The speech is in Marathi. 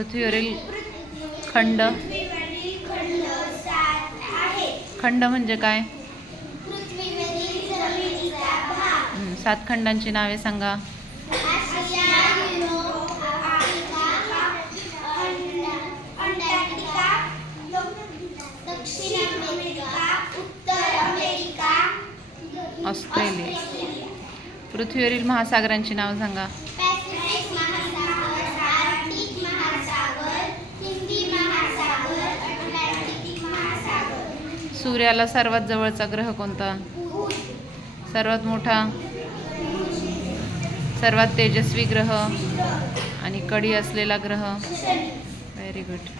पृथ्वीवरील खंड खंड म्हणजे काय? 7 खंडांची नावे सांगा. ऑस्ट्रेलिया. पृथ्वीवरील महासागरांची नावे सांगा. सूर्याला सर्वात जवळचा ग्रह कोणता? सर्वात मोठा, सर्वात तेजस्वी ग्रह आणि कडी असलेला ग्रह. Very good.